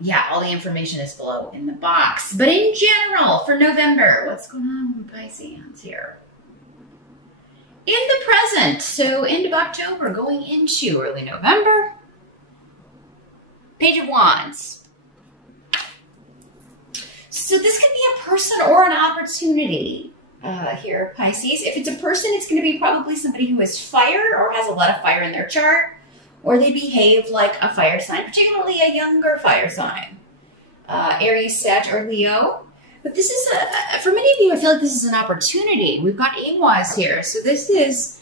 Yeah, all the information is below in the box. But in general, for November, what's going on with Pisceans here? In the present, so end of October, going into early November. Page of Wands. So this could be a person or an opportunity here, Pisces. If it's a person, it's going to be probably somebody who has fire or has a lot of fire in their chart, or they behave like a fire sign, particularly a younger fire sign. Aries, Sag, or Leo. But this is, for many of you, I feel like this is an opportunity. We've got Amaz here. So this is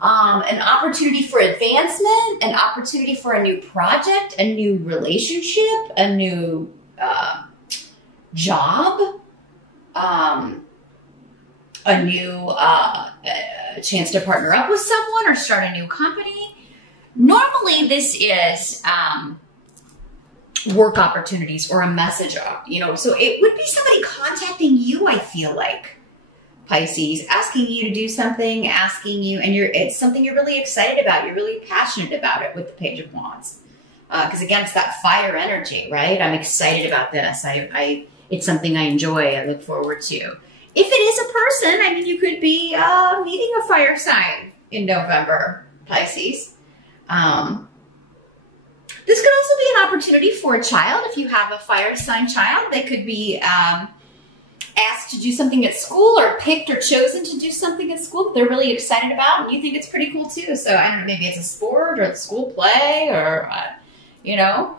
an opportunity for advancement, an opportunity for a new project, a new relationship, a new job, a new chance to partner up with someone or start a new company. Normally, this is work opportunities or a message, you know, so it would be somebody contacting you, I feel like, Pisces, asking you to do something, asking you, and it's something you're really excited about. You're really passionate about it with the Page of Wands. Because again, it's that fire energy, right? I'm excited about this. It's something I enjoy. I look forward to. If it is a person, I mean, you could be meeting a fire sign in November, Pisces. This could also be an opportunity for a child. If you have a fire sign child, they could be asked to do something at school or picked or chosen to do something at school that they're really excited about, and you think it's pretty cool too. So I don't know, maybe it's a sport or a school play or, you know,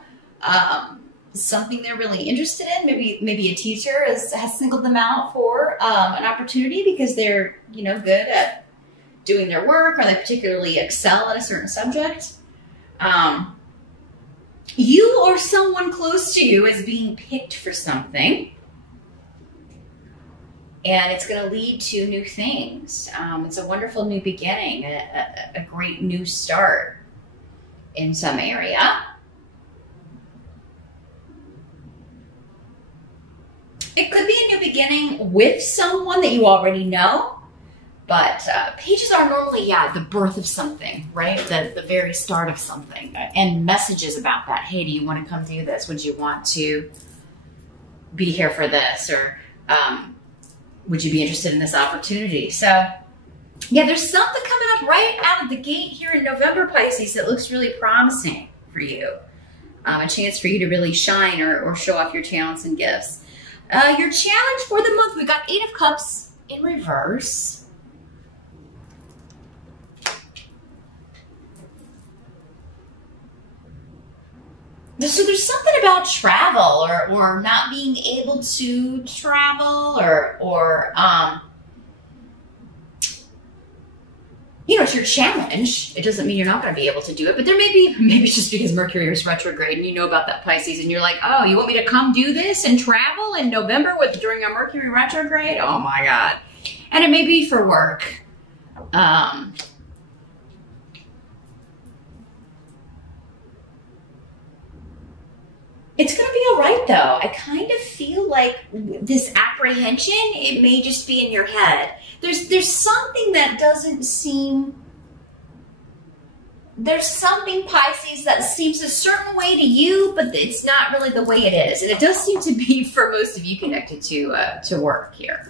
something they're really interested in. Maybe a teacher has singled them out for an opportunity because they're, you know, good at doing their work, or they particularly excel at a certain subject. You or someone close to you is being picked for something, and it's going to lead to new things. It's a wonderful new beginning, a great new start in some area. It could be a new beginning with someone that you already know. But pages are normally, yeah, the birth of something, right? The very start of something. And messages about that. Hey, do you want to come do this? Would you want to be here for this? Or would you be interested in this opportunity? So, yeah, there's something coming up right out of the gate here in November, Pisces, that looks really promising for you. A chance for you to really shine or show off your talents and gifts. Your challenge for the month, we've got 8 of Cups in reverse. So there's something about travel or not being able to travel or you know, it's your challenge. It doesn't mean you're not going to be able to do it, but there maybe it's just because Mercury is retrograde and you know about that, Pisces, and you're like, oh, you want me to come do this and travel in November during a Mercury retrograde? Oh my God. And it may be for work. It's going to be all right, though. I kind of feel like this apprehension, it may just be in your head. There's something that doesn't seem... There's something, Pisces, that seems a certain way to you, but it's not really the way it is. And it does seem to be, for most of you, connected to work here.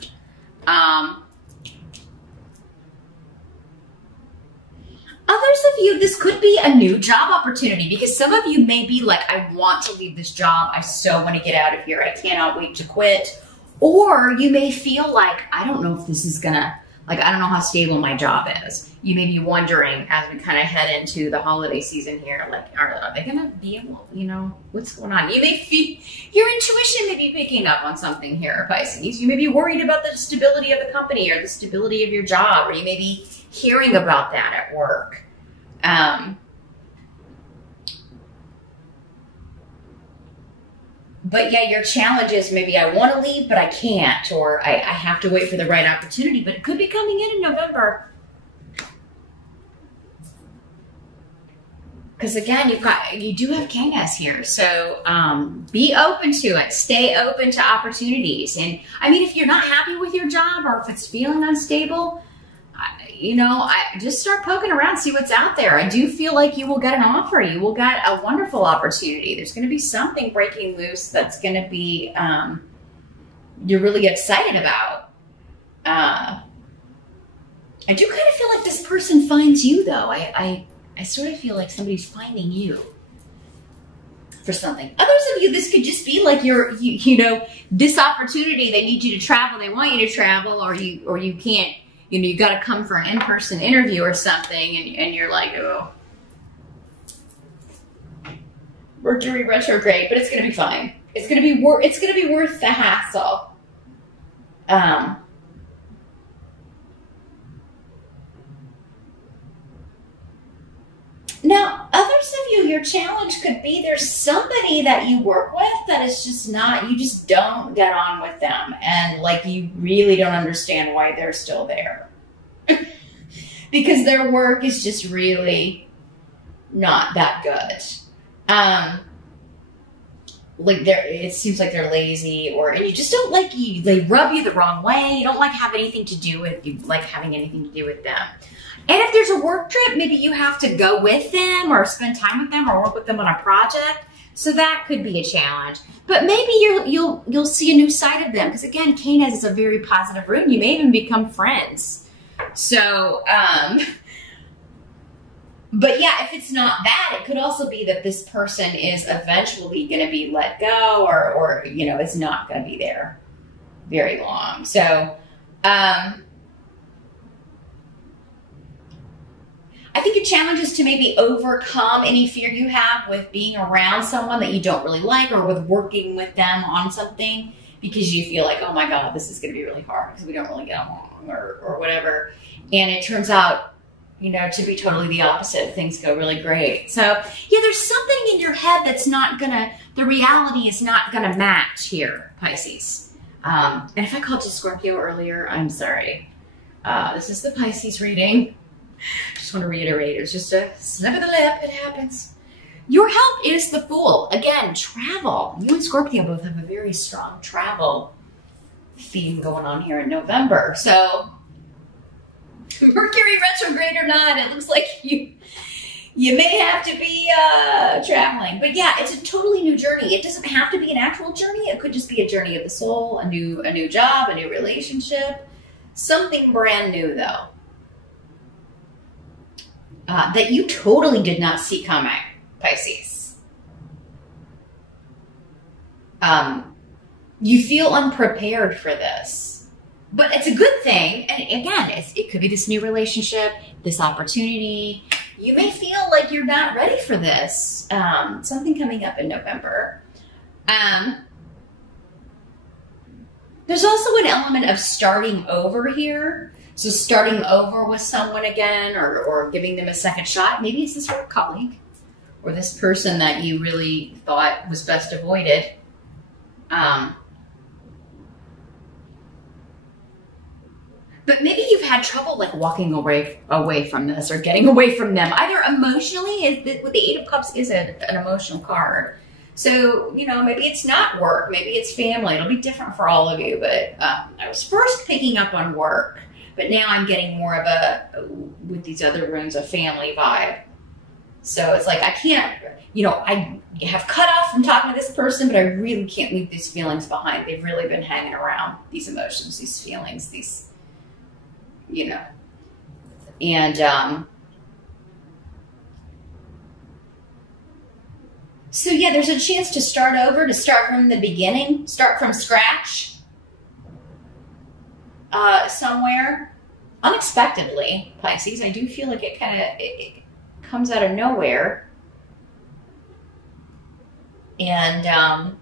Others of you, this could be a new job opportunity, because some of you may be like, I want to leave this job. I so want to get out of here. I cannot wait to quit. Or you may feel like, I don't know if this is gonna, like, I don't know how stable my job is. You may be wondering as we kind of head into the holiday season here, like, are they gonna be able, you know, what's going on? You may feel, your intuition may be picking up on something here, Pisces. You may be worried about the stability of the company or the stability of your job, or you may be hearing about that at work. But yeah, your challenge is maybe I want to leave, but I can't, or I have to wait for the right opportunity, but it could be coming in November. Because again, you do have Kangas here. So be open to it. Stay open to opportunities. And I mean, if you're not happy with your job, or if it's feeling unstable, you know, I just start poking around, see what's out there. I do feel like you will get an offer. You will get a wonderful opportunity. There's going to be something breaking loose that's going to be, you're really excited about. I do kind of feel like this person finds you, though. I sort of feel like somebody's finding you for something. Others of you, this could just be like you know, this opportunity, they need you to travel, they want you to travel, or you can't, you know, you got to come for an in-person interview or something, and you're like, oh, Mercury retrograde, but it's going to be fine. It's going to be worth the hassle. Now, others of you, your challenge could be there's somebody that you work with that is just not, you just don't get on with them. And like, you really don't understand why they're still there. Because their work is just really not that good. Like it seems like they're lazy, and you just don't like they rub you the wrong way. You don't like having anything to do with them. And if there's a work trip, maybe you have to go with them or spend time with them or work with them on a project. So that could be a challenge. But maybe you'll see a new side of them. Because again, Canis is a very positive rune. You may even become friends. So, but yeah, if it's not that, it could also be that this person is eventually going to be let go or you know, it's not going to be there very long. So, I think a challenge is to maybe overcome any fear you have with being around someone that you don't really like or with working with them on something because you feel like, oh my God, this is going to be really hard because we don't really get along or whatever. And it turns out, you know, to be totally the opposite. Things go really great. So yeah, there's something in your head that's not gonna, the reality is not gonna match here, Pisces. And if I called you Scorpio earlier, I'm sorry. This is the Pisces reading. Just want to reiterate, it's just a snap of the lip, it happens. Your help is the Fool. Again, travel. You and Scorpio both have a very strong travel theme going on here in November. So, Mercury retrograde or not, it looks like you may have to be traveling. But yeah, it's a totally new journey. It doesn't have to be an actual journey. It could just be a journey of the soul, a new job, a new relationship. Something brand new, though. That you totally did not see coming, Pisces. You feel unprepared for this, but it's a good thing. And again, it could be this new relationship, this opportunity. You may feel like you're not ready for this. Something coming up in November. There's also an element of starting over here. So starting over with someone again or giving them a second shot. Maybe it's this work colleague or this person that you really thought was best avoided. But maybe you've had trouble like walking away from this or getting away from them. Either emotionally, with the Eight of Cups is an emotional card. So, you know, maybe it's not work. Maybe it's family. It'll be different for all of you. But I was first picking up on work. But now I'm getting more of with these other runes, a family vibe. So it's like, I can't, you know, I have cut off from talking to this person, but I really can't leave these feelings behind. They've really been hanging around, these emotions, these feelings, these, you know. And so yeah, there's a chance to start over, to start from the beginning, start from scratch. Somewhere unexpectedly, Pisces. I do feel like it comes out of nowhere, and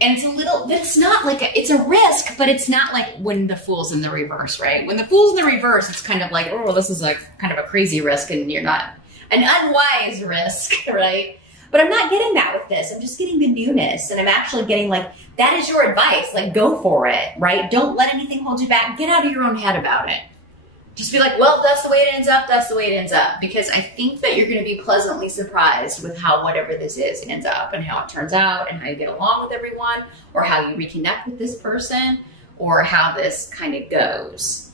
it's a little. It's not like it's a risk, but it's not like when the Fool's in the reverse, right? When the Fool's in the reverse, it's kind of like, oh, this is like kind of a crazy risk, and you're not an unwise risk, right? But I'm not getting that with this. I'm just getting the newness. And I'm actually getting like, that is your advice. Like, go for it, right? Don't let anything hold you back. Get out of your own head about it. Just be like, well, that's the way it ends up. That's the way it ends up. Because I think that you're going to be pleasantly surprised with how whatever this is ends up and how it turns out and how you get along with everyone or how you reconnect with this person or how this kind of goes.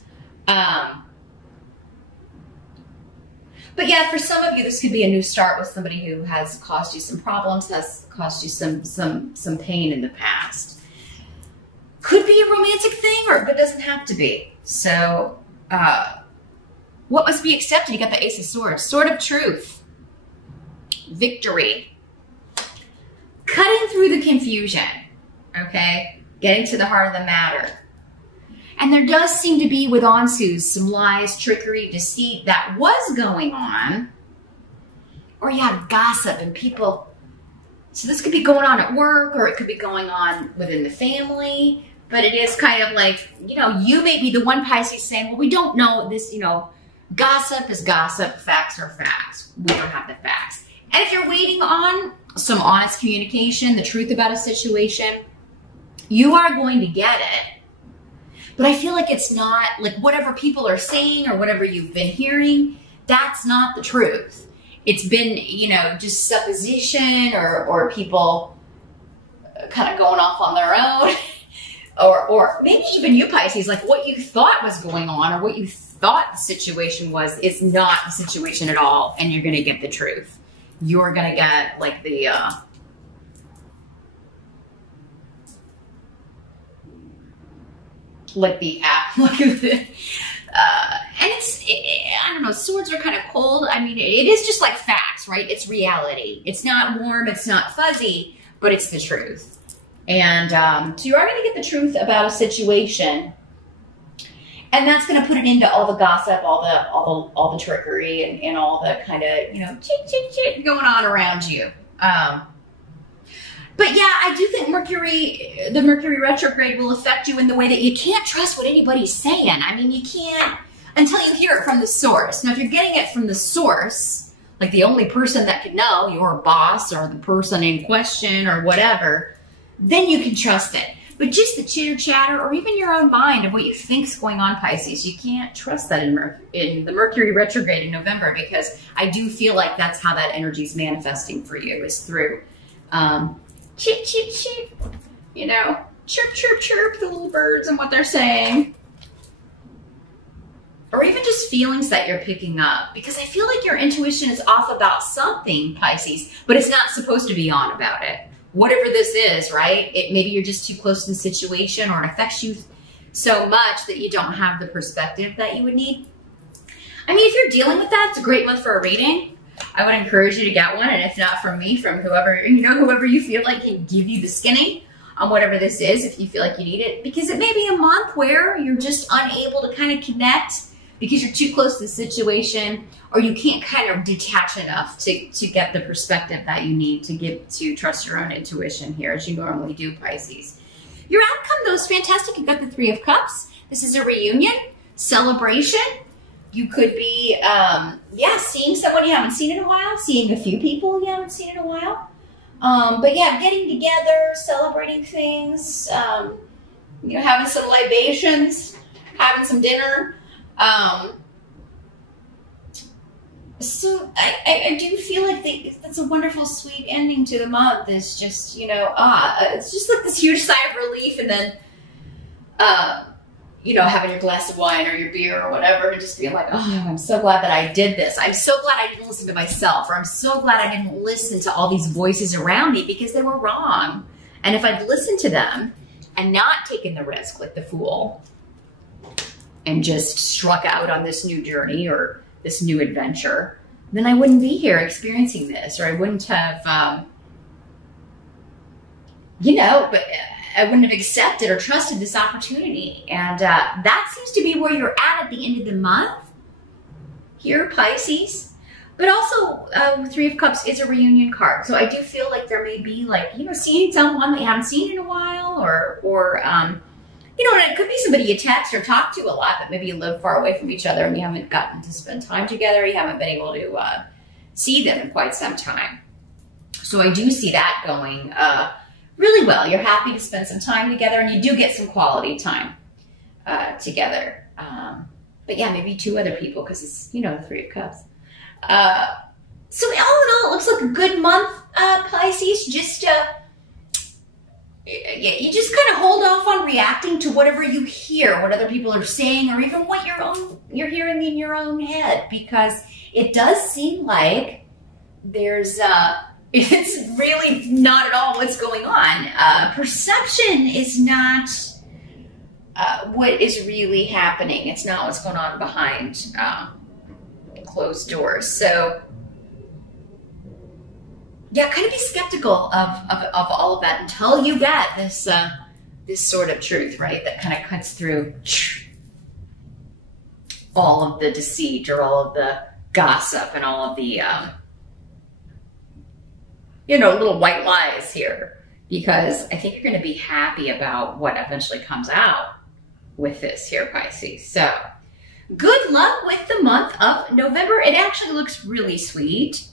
But yeah, for some of you, this could be a new start with somebody who has caused you some problems, has caused you some pain in the past. Could be a romantic thing, but it doesn't have to be. So, what must be accepted? You got the Ace of Swords, Sword of Truth, victory, cutting through the confusion, okay? Getting to the heart of the matter. And there does seem to be, with Ansu, some lies, trickery, deceit that was going on. Or yeah, gossip and people. So this could be going on at work, or it could be going on within the family. But it is kind of like, you know, you may be the one, Pisces, saying, well, we don't know this, you know, gossip is gossip, facts are facts. We don't have the facts. And if you're waiting on some honest communication, the truth about a situation, you are going to get it. But I feel like it's not, like whatever people are saying or whatever you've been hearing, that's not the truth. It's been, you know, just supposition or people kind of going off on their own. or maybe even you, Pisces, like what you thought was going on or what you thought the situation was is not the situation at all. And you're going to get the truth. You're going to get like the... and I don't know, swords are kind of cold. I mean, it is just like facts, right? It's reality. It's not warm, it's not fuzzy, but it's the truth. And so you are going to get the truth about a situation, and that's going to put it into all the gossip, all the trickery, and all the kind of, you know, chit going on around you. But yeah, I do think the Mercury retrograde will affect you in the way that you can't trust what anybody's saying. I mean, you can't until you hear it from the source. Now, if you're getting it from the source, like the only person that could know, your boss or the person in question or whatever, then you can trust it. But just the chitter chatter or even your own mind of what you think's going on, Pisces, you can't trust that in the Mercury retrograde in November, because I do feel like that's how that energy is manifesting for you, is through chip, chip, chip, you know, chirp, chirp, chirp, the little birds and what they're saying. Or even just feelings that you're picking up, because I feel like your intuition is off about something, Pisces, but it's not supposed to be on about it. Whatever this is, right? Maybe you're just too close to the situation, or it affects you so much that you don't have the perspective that you would need. I mean, if you're dealing with that, it's a great month for a reading. I would encourage you to get one, and if not from me, from whoever, you know, whoever you feel like can give you the skinny on whatever this is, if you feel like you need it, because it may be a month where you're just unable to kind of connect because you're too close to the situation, or you can't kind of detach enough to get the perspective that you need to trust your own intuition here, as you normally do, Pisces. Your outcome, though, is fantastic. You've got the Three of Cups. This is a reunion, celebration. You could be, yeah, seeing someone you haven't seen in a while, seeing a few people you haven't seen in a while. But yeah, getting together, celebrating things, you know, having some libations, having some dinner. So I do feel like that's a wonderful, sweet ending to the month. It's just, you know, it's just like this huge sigh of relief, and then, you know, having your glass of wine or your beer or whatever, and just being like, oh, I'm so glad that I did this. I'm so glad I didn't listen to myself, or I'm so glad I didn't listen to all these voices around me because they were wrong. And if I'd listened to them and not taken the risk like the Fool and just struck out on this new journey or this new adventure, then I wouldn't be here experiencing this, or I wouldn't have, you know, but I wouldn't have accepted or trusted this opportunity. And that seems to be where you're at the end of the month here, Pisces. But also, Three of Cups is a reunion card. So I do feel like there may be, like, you know, seeing someone that you haven't seen in a while, or you know, and it could be somebody you text or talk to a lot, but maybe you live far away from each other and you haven't gotten to spend time together. You haven't been able to see them in quite some time. So I do see that going really well. You're happy to spend some time together, and you do get some quality time together. But yeah, maybe two other people, because it's, you know, the Three of Cups. So all in all, it looks like a good month, Pisces. Just you just kind of hold off on reacting to whatever you hear, what other people are saying, or even what you're hearing in your own head, because it does seem like there's it's really not at all what's going on. Perception is not what is really happening. It's not what's going on behind closed doors. So yeah, kind of be skeptical of all of that until you get this this sort of truth, right? That kind of cuts through all of the deceit or all of the gossip and all of the little white lies here. Because I think you're going to be happy about what eventually comes out with this here, Pisces. So good luck with the month of November. It actually looks really sweet.